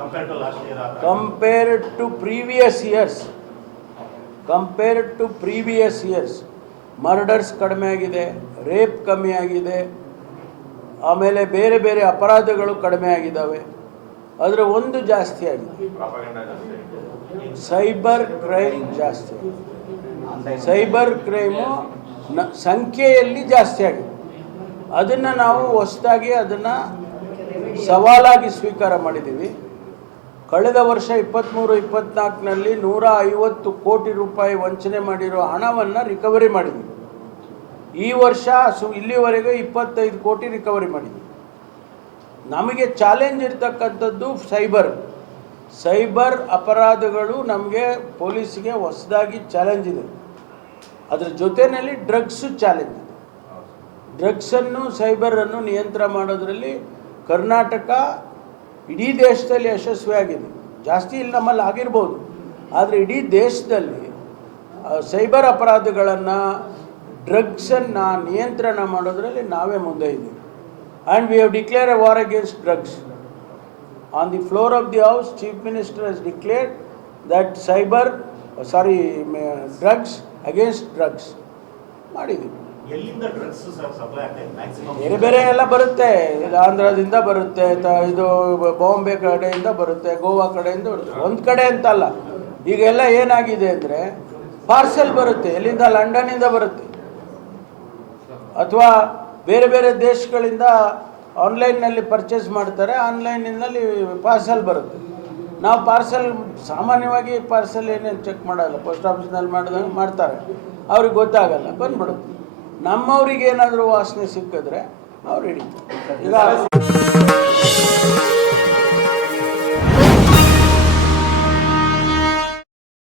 compared to previous years murders ಕಡಿಮೆ ಆಗಿದೆ, rape ಕಮ್ಮಿ ಆಗಿದೆ, ಆಮೇಲೆ ಬೇರೆ ಬೇರೆ ಅಪರಾಧಗಳು ಕಡಿಮೆ ಆಗಿದ್ದಾವೆ. ಆದರೆ ಒಂದು ಜಾಸ್ತಿ ಆಗಿದೆ, ಸೈಬರ್ ಕ್ರೈಮ್ ಜಾಸ್ತಿ. ಸೈಬರ್ ಕ್ರೈಮು ಸಂಖ್ಯೆಯಲ್ಲಿ ಜಾಸ್ತಿ ಆಗಿದೆ. ಅದನ್ನು ನಾವು ಹೊಸದಾಗಿ ಅದನ್ನು ಸವಾಲಾಗಿ ಸ್ವೀಕಾರ ಮಾಡಿದ್ದೀವಿ. ಕಳೆದ ವರ್ಷ 23-24ನಲ್ಲಿ 150 ಕೋಟಿ ರೂಪಾಯಿ ವಂಚನೆ ಮಾಡಿರೋ ಹಣವನ್ನು ರಿಕವರಿ ಮಾಡಿದ್ವಿ. ಈ ವರ್ಷ ಇಲ್ಲಿವರೆಗೆ 25 ಕೋಟಿ ರಿಕವರಿ ಮಾಡಿದ್ವಿ. ನಮಗೆ ಚಾಲೆಂಜ್ ಇರ್ತಕ್ಕಂಥದ್ದು ಸೈಬರ್ ಅಪರಾಧಗಳು ನಮಗೆ ಪೊಲೀಸಿಗೆ ಹೊಸದಾಗಿ ಚಾಲೆಂಜ್ ಇದೆ. ಅದರ ಜೊತೆಯಲ್ಲಿ ಡ್ರಗ್ಸು ಚಾಲೆಂಜ್ ಇದೆ. ಡ್ರಗ್ಸನ್ನು ಸೈಬರನ್ನು ನಿಯಂತ್ರಣ ಮಾಡೋದರಲ್ಲಿ ಕರ್ನಾಟಕ ಇಡೀ ದೇಶದಲ್ಲಿ ಯಶಸ್ವಿಯಾಗಿದೆ. ಜಾಸ್ತಿ ಇಲ್ಲಿ ನಮ್ಮಲ್ಲಿ ಆಗಿರ್ಬೋದು, ಆದರೆ ಇಡೀ ದೇಶದಲ್ಲಿ ಸೈಬರ್ ಅಪರಾಧಗಳನ್ನು ಡ್ರಗ್ಸನ್ನು ನಿಯಂತ್ರಣ ಮಾಡೋದರಲ್ಲಿ ನಾವೇ ಮುಂದೆ ಇದ್ದೀವಿ. And we have declare a war against drugs. On the floor of the house chief minister has declared that drugs against drugs ಮಾಡಿದ್ದೀವಿ. ಬೇರೆ ಬೇರೆ ಎಲ್ಲ ಬರುತ್ತೆ, ಇದು ಆಂಧ್ರದಿಂದ ಬರುತ್ತೆ, ಇದು ಬಾಂಬೆ ಕಡೆಯಿಂದ ಬರುತ್ತೆ, ಗೋವಾ ಕಡೆಯಿಂದ ಬರುತ್ತೆ. ಒಂದು ಕಡೆ ಅಂತಲ್ಲ, ಈಗೆಲ್ಲ ಏನಾಗಿದೆ ಅಂದರೆ ಪಾರ್ಸೆಲ್ ಬರುತ್ತೆ, ಎಲ್ಲಿಂದ ಲಂಡನ್ನಿಂದ ಬರುತ್ತೆ, ಅಥವಾ ಬೇರೆ ಬೇರೆ ದೇಶಗಳಿಂದ ಆನ್ಲೈನ್ನಲ್ಲಿ ಪರ್ಚೇಸ್ ಮಾಡ್ತಾರೆ, ಆನ್ಲೈನಿನಲ್ಲಿ ಪಾರ್ಸೆಲ್ ಬರುತ್ತೆ. ನಾವು ಸಾಮಾನ್ಯವಾಗಿ ಪಾರ್ಸೆಲ್ ಏನೇನು ಚೆಕ್ ಮಾಡಲ್ಲ, ಪೋಸ್ಟ್ ಆಫೀಸ್ನಲ್ಲಿ ಮಾಡ್ತಾರೆ, ಅವ್ರಿಗೆ ಗೊತ್ತಾಗಲ್ಲ, ಬಂದ್ಬಿಡುತ್ತೆ. ನಮ್ಮವ್ರಿಗೆ ಏನಾದರೂ ವಾಸನೆ ಸಿಕ್ಕಿದ್ರೆ ಅವ್ರು ಹಿಡಿತಾರೆ. ಈಗ